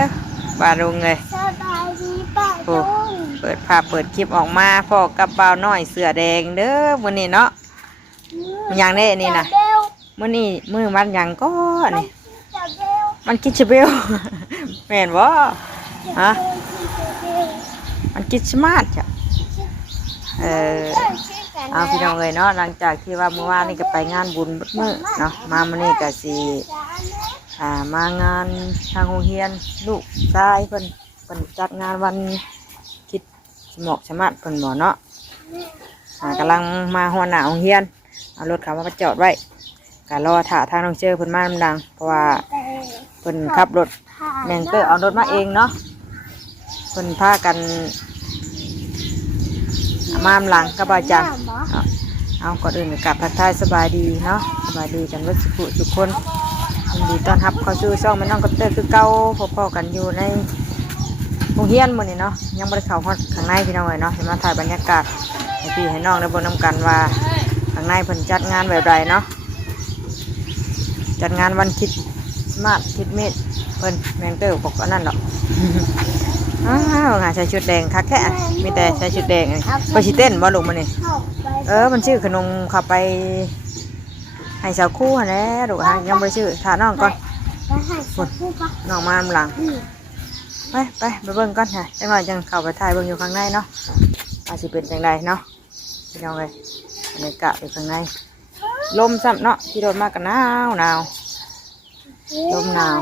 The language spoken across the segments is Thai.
ด้อบ่าวลุงเลยสบายดีป้าโอ้ลุงเปิดภาพเปิดคลิปออกมาพ่อกับบ่าวน้อยเสือแดงเด้อมื้อนี้เนาะมันยังได้นี่นะมื้อนี้มื้อมันยังก็นี่มันกินชเบลแม่นบ่ฮะมันกินสมาร์ทจ้ะเอาพี่น้องเลยเนาะหลังจากที่ว่าเมื่อวานนี่ก็ไปงานบุญมื้อเนาะมามื้อนี้ก็สิมางานทางโรงเรียนลูกชายเพิ่นจัดงานวันคิดสมอกสมาร์ทเพิ่นบ่เนาะกำลังมาหัวหน้าโรงเรียนเอารถเขามาจอดไว้ก็รอถ่าทางน้องเจอเพิ่นมาดังเพราะว่าเพิ่นขับรถแมงเตอร์เอารถมาเองเนาะเพิ่นพากันมาหลังกับอาจารย์เอาก่อนอื่นกับทักทายสบายดีเนาะสบายดีกันวัดสุขคนยินดีต้อนรับเข้าสู่ช่องแม่น้องกับเตอร์คือเก่าพอๆกันอยู่ในโรงเรียนมื้อนี้เนาะยังบ่ได้เข้าข้างในพี่น้องเลยเนาะมาถ่ายบรรยากาศให้พี่ให้น้องได้เบิ่งนำกันว่าข้างในเพิ่นจัดงานแบบใดเนาะจัดงานวันคิดมาดคิดเมษเพิ่นแมงเตอร์บอกว่านั่นหรอกใส่ชุดแดงคักแค่มีแต่ใส่ชุดแดงไปชิเต้นบ่ลูกมันนี่มันชื่อขนมขับไปให้สาวคู่แหละลูกยังไม่ชื่อถาน้องก่อนน้องมาหลังไปเบิ่งก่อนค่ะจังหวะจังเข้าไปถ่ายเบิ่งอยู่ข้างในเนาะอาจจะเป็นจังใดเนาะพี่น้องเลยบรรยากาศอยู่ข้างในลมซ้ำเนาะที่โดนมากกันหนาวลมหนาว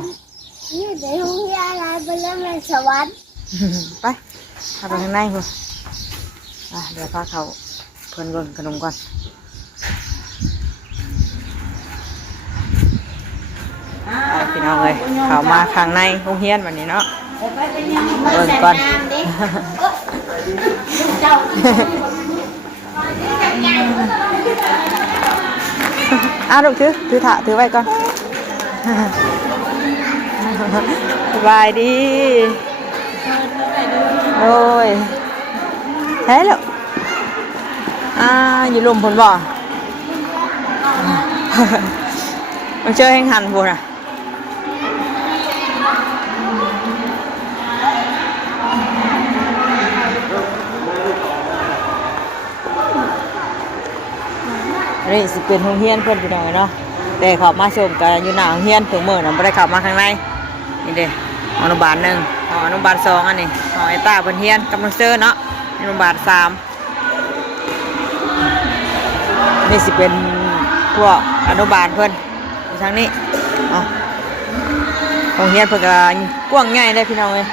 นี่เดี๋ยวโรงเรียนอะไรไปเล่นในสวรรค์ไปเข้าไปข้างในคุณเดี๋ยวพาเขาเพิ่นก่อนขนมก่อนพี่น้องเลยเขามาข้างในโรงเรียนวันนี้เนาะเบิ่งก่อนลูกถือถือไว้ก่อนสบายดีโอ้ยใช่แล้วอยู่ลุมผลบ่มันเจอแห่งหันพูน่ะนี่สิเป็นโรงเรียนเพื่อนพี่น้องเนาะแต่เขามาชมกันอยู่หน้าโรงเรียนถึงมื้อน่ะไม่ได้เข้ามาข้างในนี่เด้อนุบาล1อนุบาล2อันนี้ไอ้ตาเพิ่นเรียนกำลังเจอเนาะอนุบาล3นี่สิเป็นพวกอนุบาลเพิ่นทางนี้โรงเรียนเพิ่นก็กว้างใหญ่เลยพี่น้องเอ้ย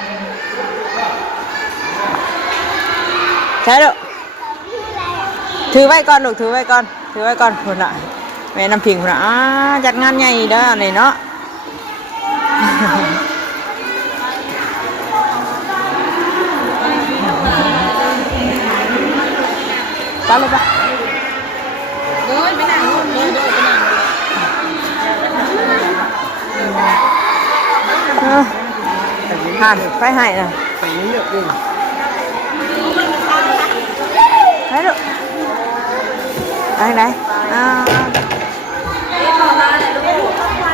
ใช่ลูกถือไว้ก่อนลูกถือไว้ก่อนพุ่นน่ะแม่น้ำพิงพุ่นน่ะจัดงานใหญ่เด้อนี่เนาะไปเลยปะโดยไปนั่งโดยไปนั่งผ่านไปให้นะไปนี้เยอะดิไปลูกไปไหน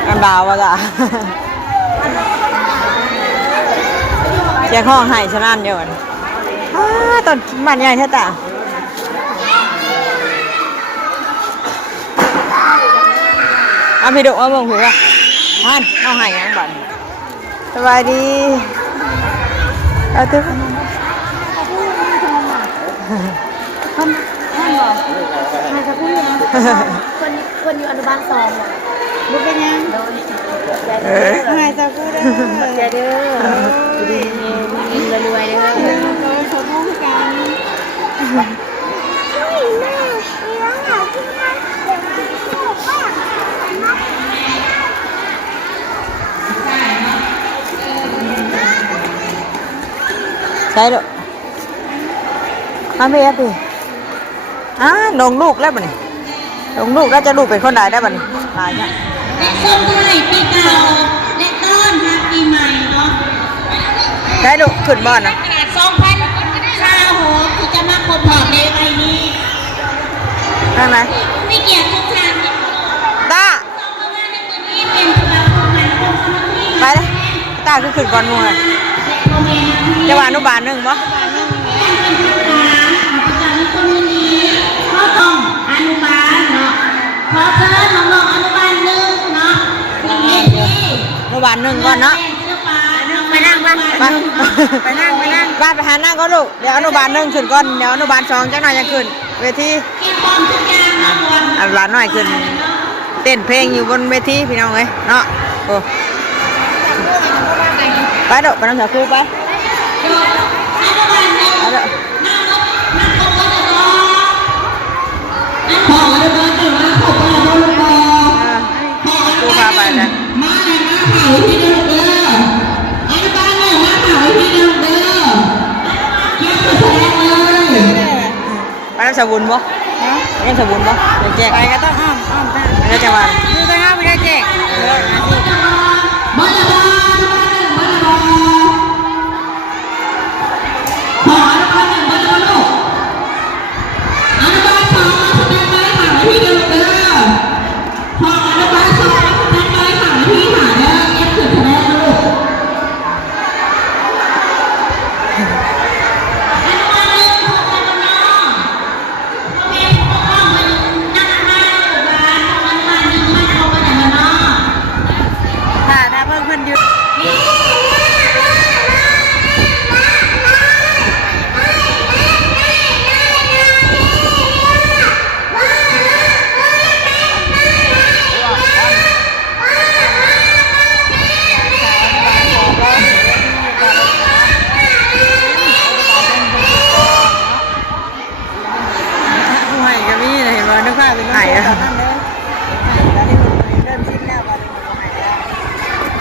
กันดาววะจ้ะเจ้าห้องให้ฉะนั้นเดียวกันตอนบ้านใหญ่แท้ตาพี่ดุเอาเบิ่งผัวมันเอาหายยังบ่สบายดีเอาตึ๊บท่านบอกนายจะพูดยังคนอยู่อนุบาล2บอกบุกเป็นยังนายจะพูดได้เด้อดีรวยเด้อเขาพูดกันใช่ลูกไม่พี่ลงลูกแล้วบ่นี่ลงลูกแล้วจะลูกเป็นคนใดได้บ่นี่ตายเนี่ยและส่งท้ายปีเก่าและต้อนรับปีใหม่เนาะได้ลูกขึ้นบ้านนะ2026ที่จะมาครบรอบในปีนี้ได้ไหมไม่เกี่ยวกับทางตาไปเลย ตาคือขึ้นก่อนหมู่อะจะว่าอนุบาลหนึ่งบ่ เขาต้องอนุบาลเนาะขอเชิญน้องๆอนุบาลหนึ่งเนาะนี่ อนุบาลหนึ่งก่อนเนาะ ไปนั่งบ้าง ไปนั่งบ้านไปหานั่งก็ลูกเดี๋ยวอนุบาลหนึ่งขึ้นก่อนเดี๋ยวอนุบาลสองจังหน่อยยังขึ้นเวที เก็บของทุกอย่างมาก่อน อนุบาลน้อยขึ้นเต้นเพลงอยู่บนเวทีพี่น้องเอ้ยเนาะโอ้ไปเด้อไปน้ำสาวครูไป อนุบาลหนึ่ง ไปเด้อ นั่งตรงรถจะรอพ่ออนุบาลหนึ่งนะพ่ออนุบาลหนึ่ง ครูพาไปเลย มาเลยนะเผาที่เดิมเด้ออนุบาลหนึ่งนะเผาที่เดิมเด้อเก็บไปแสดงเลย ไปน้ำสาวบุญบ่ไปน้ำสาวบุญบ่เดี๋ยวแจ้ง ไปก็ต้องอ้อมไป เดี๋ยวจะว่า คือต้องอ้อมไปได้เจ๊ก บอลบอลบอลบอลขออนุบาลหนึ่งบอลบอลลูกอนุบาลสองมาแสดงไม้หาที่เดิมเด้อขออนุบาลสองมาแสดงไม้หาที่หาเด้อเก็บขึ้นแสดงลูกอนุบาลหนึ่งของกันน้องพ่อแม่ปกป้องมันนั่งมาลูกหลานของอนุบาลหนึ่งมันเข้าไปไหนมาน้อง ถ้าเพิ่นอยู่ ผู้ให้ก็มีเห็นบ่นึกภาพเป็นไห้อะ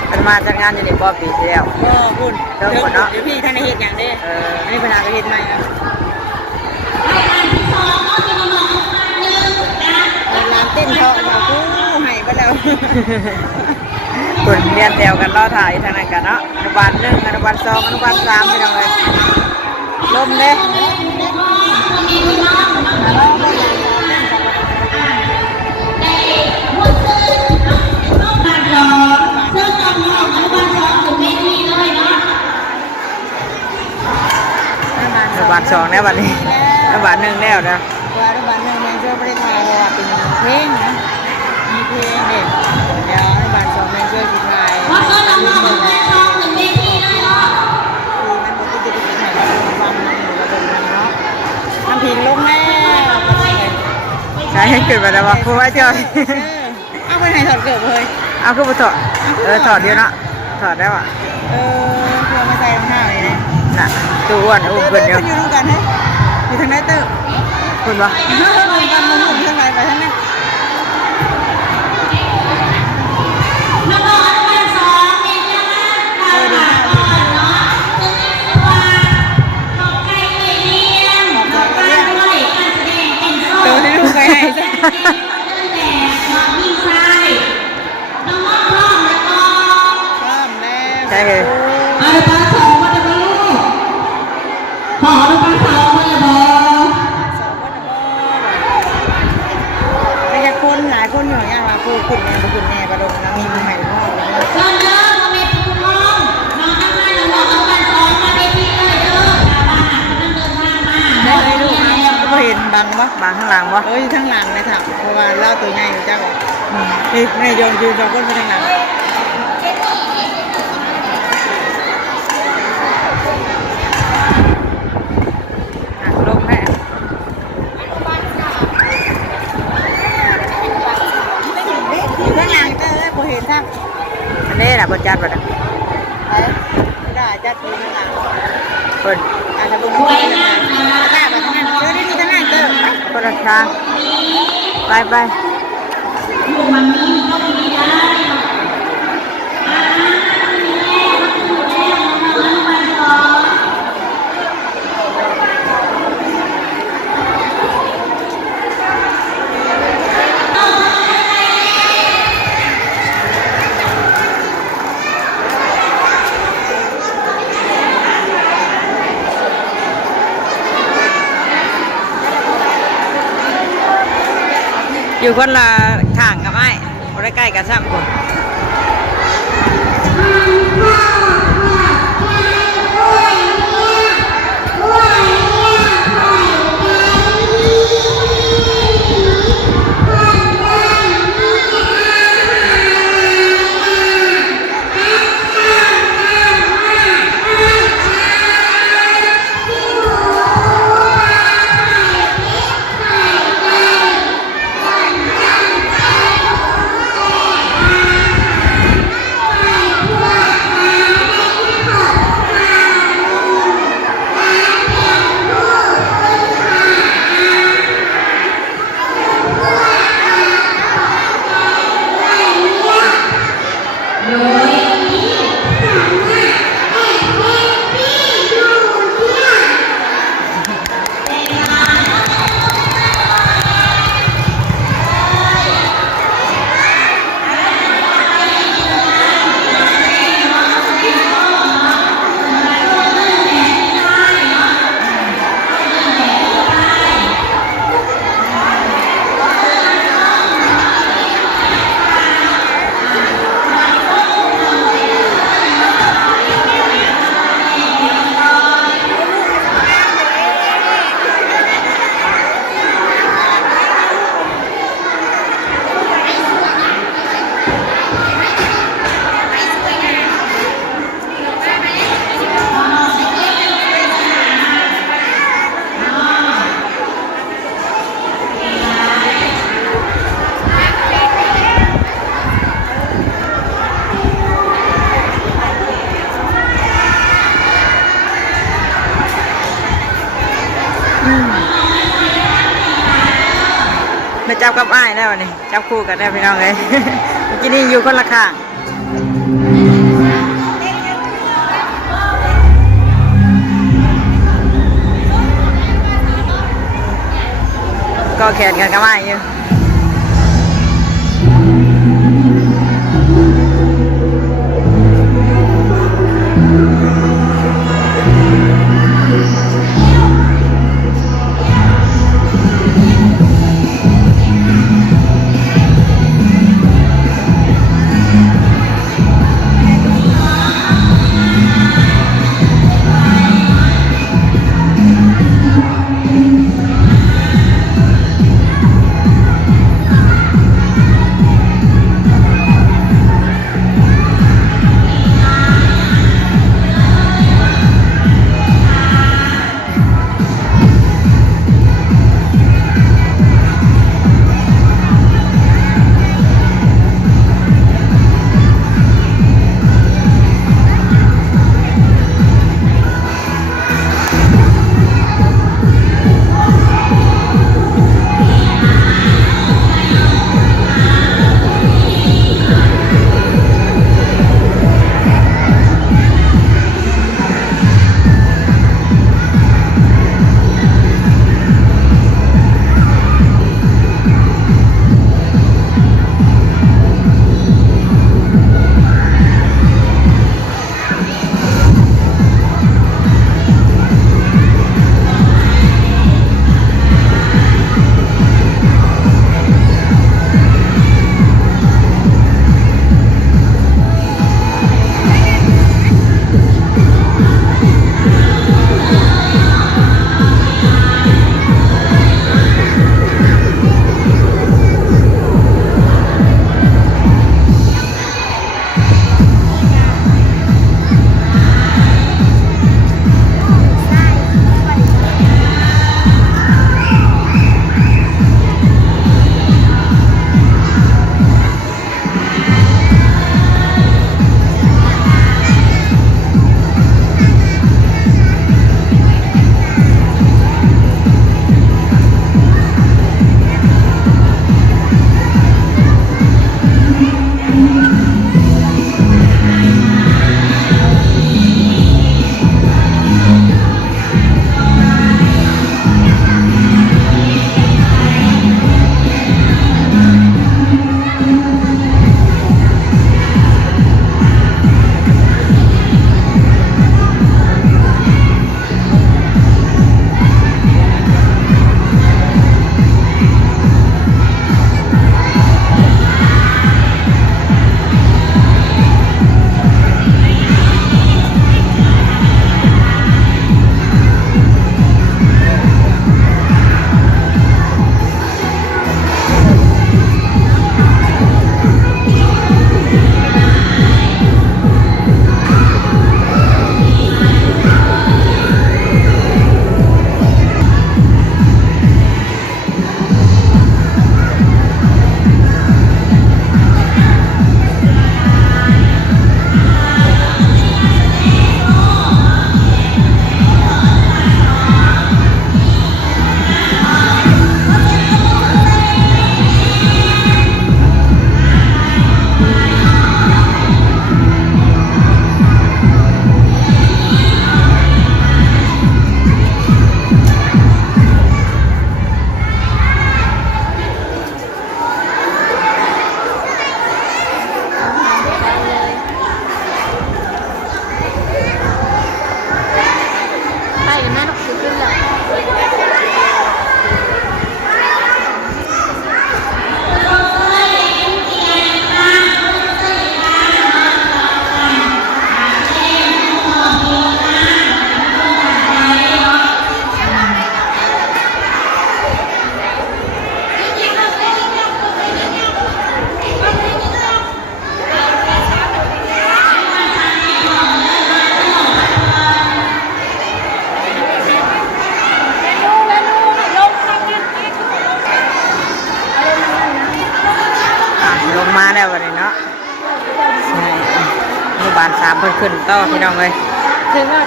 เป็นมาจัดงานอยู่ในบ่ปีที่แล้ว ก็คุณ เริ่มก่อนเนาะ เดี๋ยวพี่ท่านในเหตุอย่างเด้อันนี้ปัญหาเหตุใหม่ครับร้านเต้นเขาบอกกูให้ไปแล้ว คนเรียนแถวกันรอถ่ายทางนั้นกันเนาะอนุบาลหนึ่งอนุบาลสองอนุบาลสามพี่น้องเลยลมเด้อนุบาลสองแล้ววันนี้อนุบาลหนึ่งแล้วนะ ว่ารัฐบาลหนึ่งเนี่ยช่วยประเทศไทยเพราะว่าเป็นเพลงนะมีเพลงเด็กเดี๋ยวรัฐบาลสองเนี่ยช่วยประเทศไทยคือมันบอกว่าจะเป็นถ่ายฟังมันอยู่ระบบนั้นเนาะทำพิงลงแน่ ใช่ให้เกิดมาแล้วว่าผู้ว่าจอย เอาไปไหนถอดเกือบเลย เอาขึ้นมาถอดถอดเดียวเนาะถอดได้ว่ะ เพื่อมาใส่รองเท้าเลยนะ น่ะตัวอ้วนอุ้มเกินเดียว อยู่ร่วมกันให้อยู่ทางไหนเตอร์ คุณวะ กันมันอยู่ทางไหนไปทางนั้น ตัวที่ลูกเคยให้ใช่พร้อมแล้ว ใช่เลย อนุบาลสองมาจะมาลูกขออนุบาลสองมาจะบอก ไม่ใช่คนหลายคนอยู่อย่างว่าผู้ขุนแน่ผู้ขุนแน่ประดงนางมีมือใหม่พ่อ เชิญเด้อมาเมตุคุณน้องน้องข้างหน้าน้องบอกอนุบาลสองมาเวทีเลยเด้อชาวบ้านกำลังเดินทางมา ได้เลยลูกก็เห็นบังวะ บางข้างหลังวะ อยู่ทางหลังนะครับเพราะว่าเล่าตัวใหญ่อยู่จ้านี่ไม่ยอมยืนสองคนไปทางหลัง ลงแม่ อยู่ข้างหลังเต้พอเห็นท่าน อันนี้น่ะบนจัดบ่ได้ ไม่ได้จัดอยู่ข้างหลัง เพิ่น อาจจะบุญช่วยนะกล้าไปทางนั้นเจอได้ที่ทางนั้นเต้ คนละทางไปไป มันมีก็มีได้อนุบาลสอง อยู่คนละข้างกับไอ้บ่ได้ใกล้กันซ้ำคน อ จับกับอ้ายได้วันนี้จับคู่กันได้พี่น้องเลย เมื่อกี้นี่อยู่คนละข้างก็แขนกันกับอ้ายอยู่แล้ววันนี้เนาะใช่อนุบาล3เพิ่นขึ้นต่อพี่น้องเลยถึงว่า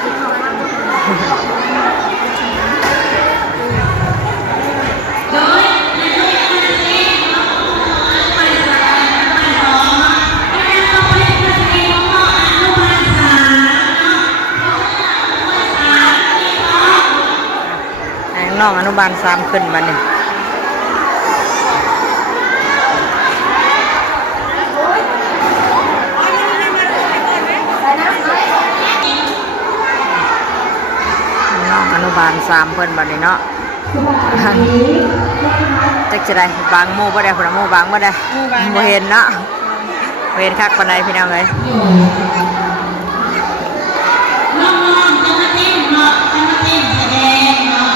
โดย น้องๆอนุบาล3ขึ้นมานี่น้องอนุบาล3เพิ่นบัดนี้เนาะจักจะได้บางโมบ่ได้พุ่นโมบางบ่ได้บ่เห็นเนาะบ่เห็นคักปานใดพี่น้องเอ้ย น้องๆจะมาเต้นเนาะจะมาเต้นแสดงเนาะ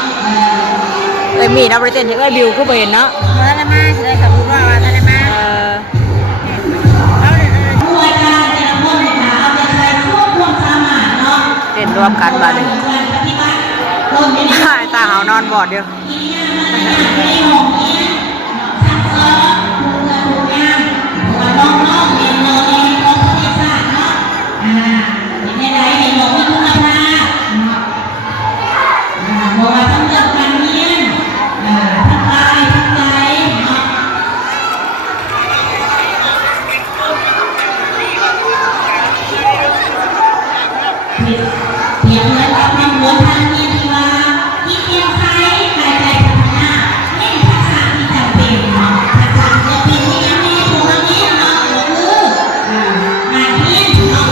เอ้ยมีนะบ่ได้เต้นเอ้ยบิวคือบ่เห็นเนาะมาแล้วมาสิได้สมมุติว่าท่านได้มาผู้ว่าการแต่ละคนเนี่ยค่ะเอาใจใส่ทุกความสามารถเนาะ เต้นรวมกันบัดนี้ การปฏิบัติคนเป็นที่ ตาเฮานอนบอดเดียว ไม่ได้หงเงี้ยซักซ้อมถูกถูกงานว่าน้องๆเรียนโรงเรียนของประเทศชาติเนาะอย่างไรเรียนรู้คุณภาพเนาะบอกว่าต้องเลือกการเรียนทั้งกายทั้งใจเนาะเพียงเงินกับความรู้ทางเรียนที่ว่าที่เพียงใช้กายใจพัฒนาเล่นทักษะที่จำเป็นเนาะทักษะจำเป็นที่ยังไม่ถูกเรียนเนาะก็คืองานเรียนเนาะ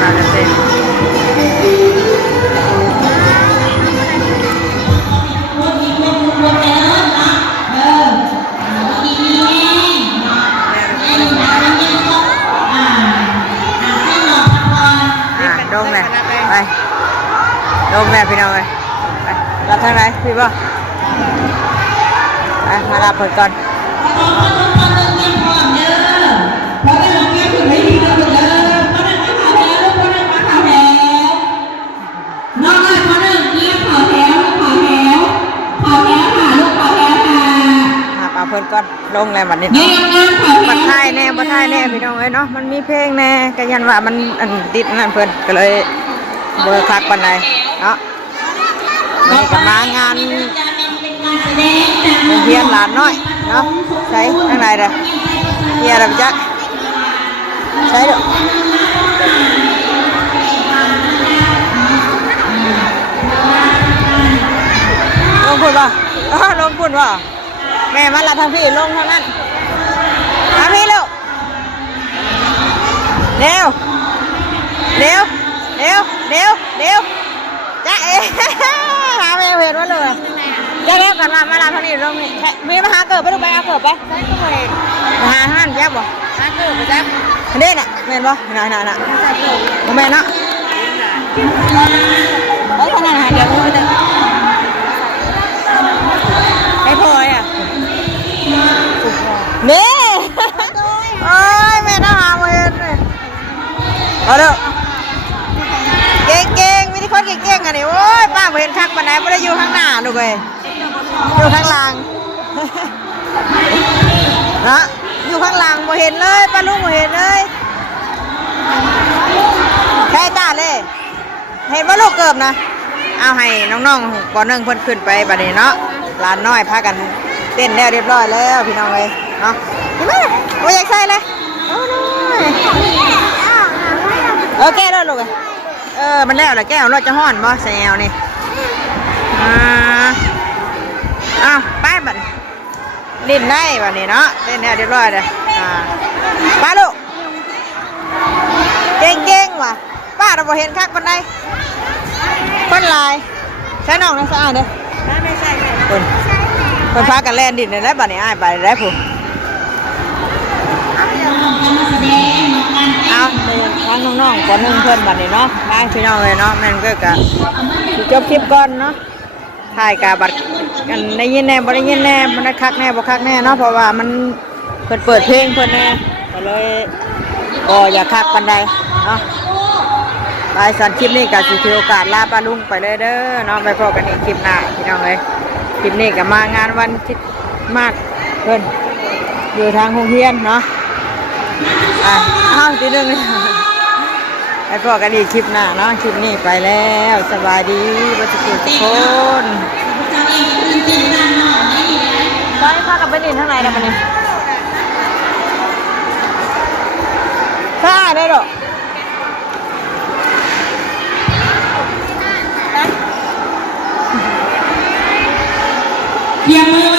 ตาจะเต้น ลงเลยไปลงเลยพี่น้องเลยไปรับทางไหนพี่ป่ะไปมารับเปิดก่อนเอาเพิ่นก่อนลงแล้วบัดนี้บัดท้ายแน่บัดท้ายแน่พี่น้องเอ้ยเนาะมันมีเพลงแน่ก็ยันว่ามันอันติดนั่นเพิ่นก็เลยเบอร์คักปานใดเนาะนี่ก็มางานโรงเรียนหลานน้อยเนาะใช้ข้างในเด้อเฮียอะไรจ๊ะใช้เด้อลงพุ่นป่ะลงพุ่นป่ะแม่มาละทางพี่ลงทางนั้นทางพี่เร็วเร็วเร็วเร็วเร็วเร็วจ้าเอ๋หาแม่เห็นว่าเลยจ้าเร็วกันมาละทางนี้ลงนี่มีมาหาเกิดไปดูไปเอาเกิดไปมาหาท่านแจ๊บบ่หาเกิดไปแจ๊บเด่นอ่ะแม่นบ่น่ะบ่แม่นเนาะโอ้ยขนาดหาเดียวเลยไอ้พ่อยอ่ะนี่โอ้ยแม่น่าหามาเห็นเลยเอาเด้อเก่งๆมีที่คนเก่งๆกันนี่โอ้ยป้าเห็นคักปานไหนไม่ได้อยู่ข้างหน้าดูเลยอยู่ข้างหลังนะอยู่ข้างหลังไม่เห็นเลยป้าลุงไม่เห็นเลยใช่ตาเลยเห็นว่าลูกเกิบนะเอาให้น้องๆก่อนหนึ่งเพิ่นขึ้นไปบัดนี้เนาะหลานน้อยพากันเต้นแล้วเรียบร้อยแล้วพี่น้องเลยเนาะเห็นไหมโอ้ยอยากใส่เลยโอ้ยแก้แล้วลูกมันแล้วแหละแก้วรถจะห่อนบ่แซวนี่อ้าวไปบัดลิ้นได้บัดนี้เนาะเต้นแล้วเรียบร้อยเลยไปลูกเก่งๆว่ะป้าเราบ่เห็นคักปานใดคนลายใช้น้องนะสะอาดเด้อไม่ใช่คนพากันแล่นดินเลยได้บัดนี้อ้ายไปได้ผู้เอาทางน้องๆก่อนหนึ่งเพื่อนบัดนี้เนาะทางพี่น้องเลยเนาะแม่นก็กะจบคลิปก่อนเนาะถ่ายกะบัดกันได้ยินแน่บ่ได้ยินแน่มันได้คักแน่บ่คักแน่เนาะเพราะว่ามันเปิดเพลงเพิ่นแน่ก็เลยก็อย่าคักปานใดเนาะไปสันคลิปนี้ก็สิถือโอกาสลาป้าลุงไปเลยเด้อเนาะไปพบกันอีกคลิปหน้าพี่น้องเลยคลิปนี้ก็มางานวันคริสต์มาสเพิ่นอยู่ทางโรงเรียนเนาะทีนึงไปพบกันอีกคลิปหน้าเนาะคลิปนี้ไปแล้วสบายดีบัดทุกคนไปพากันไปดินข้างในนะมันนี่ข้าได้หรอ เยี่ยมมือ